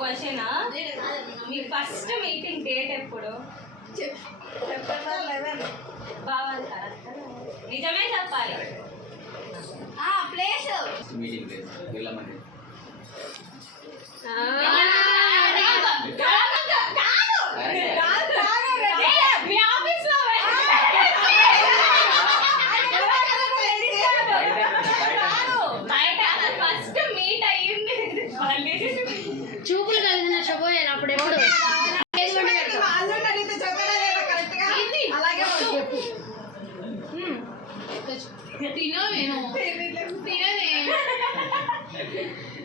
Question. మీ first meeting date ఎప్పుడు? September 11. బావాలి కదా, నిజమే చెప్పాలి. ప్లేస్ మీటింగ్ ప్లేస్ వెళ్ళమండి. మీ ఆఫీస్లో బయట ఫస్ట్ మీట్ అయ్యింది చూపులు కలిసిన శుభోయన అప్పుడు ఎప్పుడు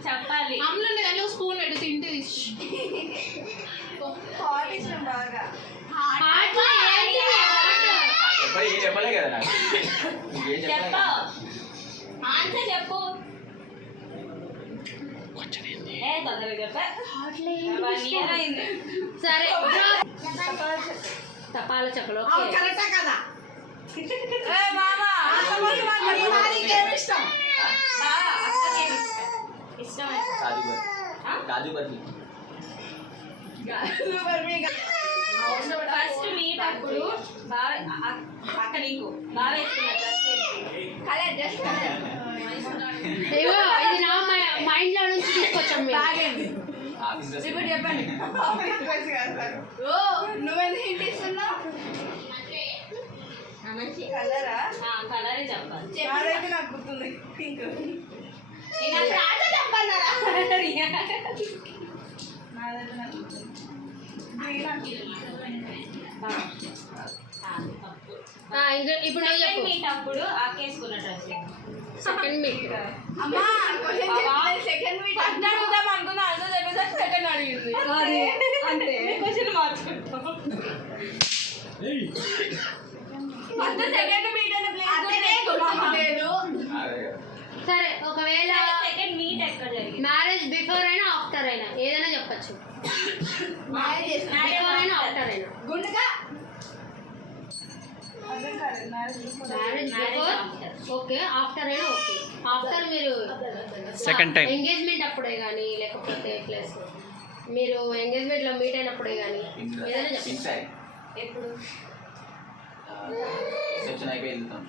చెప్పాలి. అమ్ములు దాంట్లో స్పూన్ పెట్టి తింటే బాగా చెప్పలే కదా నాకు. చెప్పు, ఆన్సర్ చెప్పు. తొందరగా చెప్పా. సరే తపాల చెక్కలు కరెక్టా కదా? ఇష్టం కాజు బర్ఫీ. ఫస్ట్ మీట్ అప్పుడు బాగా అక్క నీకు బాగా వేసుకున్న డ్రెస్ కలర్ డ్రెస్ ఏవో ఇది నా మైండ్ లో నుంచి తీసుకొచ్చాం మేము. ఇప్పుడు చెప్పండి. నువ్వెంత హింట్ ఇస్తున్నావు? కలరా? కలరే చెప్పాలి. నాదైతే నాకు గుర్తుంది పింక్. నాదైతే నాకు గుర్తుంది ఇంకా ఇప్పుడు నువ్వు చెప్పు. మీట్ అప్పుడు ఆకేసుకున్న డ్రెస్. సెకండ్ మీట్ అమ్మా సెకండ్ మీట్ ఫస్ట్ అడుగుదాం అనుకున్నా, అందరూ చెప్పేసరికి సెకండ్ అడిగింది. అంతే క్వశ్చన్ మార్చుకుంటాం. ఫస్ట్ సెకండ్ మీట్ అనే ప్లేస్ లేదు. సరే ఒకవేళ సెకండ్ మీట్ ఎక్కడ జరిగింది? మ్యారేజ్ బిఫోర్ అయినా ఆఫ్టర్ అయినా ఏదైనా చెప్పచ్చు. మ్యారేజ్ బిఫోర్ అయినా ఆఫ్టర్ అయినా. గుండెగా మ్యారేజ్ బిఫోర్ ఓకే, ఆఫ్టర్ అయినా ఓకే. ఆఫ్టర్ మీరు సెకండ్ టైం ఎంగేజ్మెంట్ అప్పుడే కానీ లేకపోతే ప్లస్ మీరు ఎంగేజ్మెంట్ లో మీట్ అయినప్పుడే కానీ ఏదైనా చెప్పచ్చు. ఎప్పుడు? రిసెప్షన్ అయిపోయి వెళ్తాం.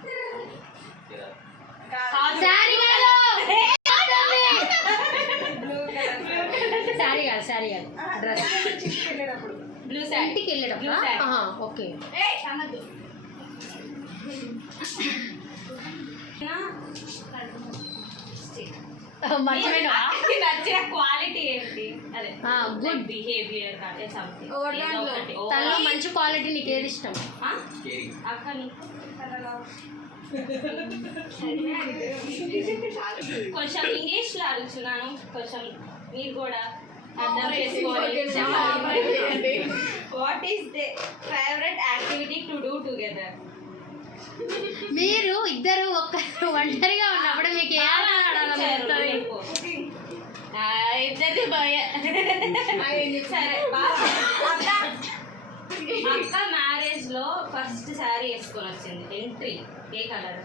సారీ కాదు డ్రెస్ బ్లూ ఇంటికి వెళ్ళేటప్పుడు. ఓకే మర్చిపోయినా నచ్చిన క్వాలిటీ ఏంటి? అదే గుడ్ బిహేవియర్ అంటే సంథింగ్. తనలో మంచి క్వాలిటీ నీకు ఏది ఇష్టం? అక్క నీకు కొంచెం ఇంగ్లీష్ లో అడుగుతున్నాను, కొంచెం మీరు కూడా అర్థం చేసుకోవాలి. What is the favourite activity to do together? మీరు ఇద్దరు ఒంటరిగా ఉన్నప్పుడు మీకు ఇద్దరిది భయ. సరే అక్క మ్యారేజ్ లో ఫస్ట్ శారీ వేసుకొని వచ్చింది ఎంట్రీ ఏ కలర్?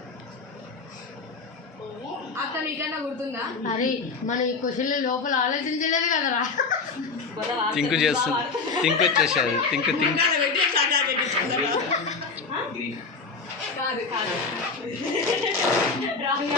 అక్క నీకన్నా గుర్తుందా? అరే మనం ఈ క్వశ్చన్లు లోపల ఆలోచించలేదు కదరా. థింక్ చేస్తుంది. థింక్ వచ్చేసాది. థింక్ కాదు రాంగ్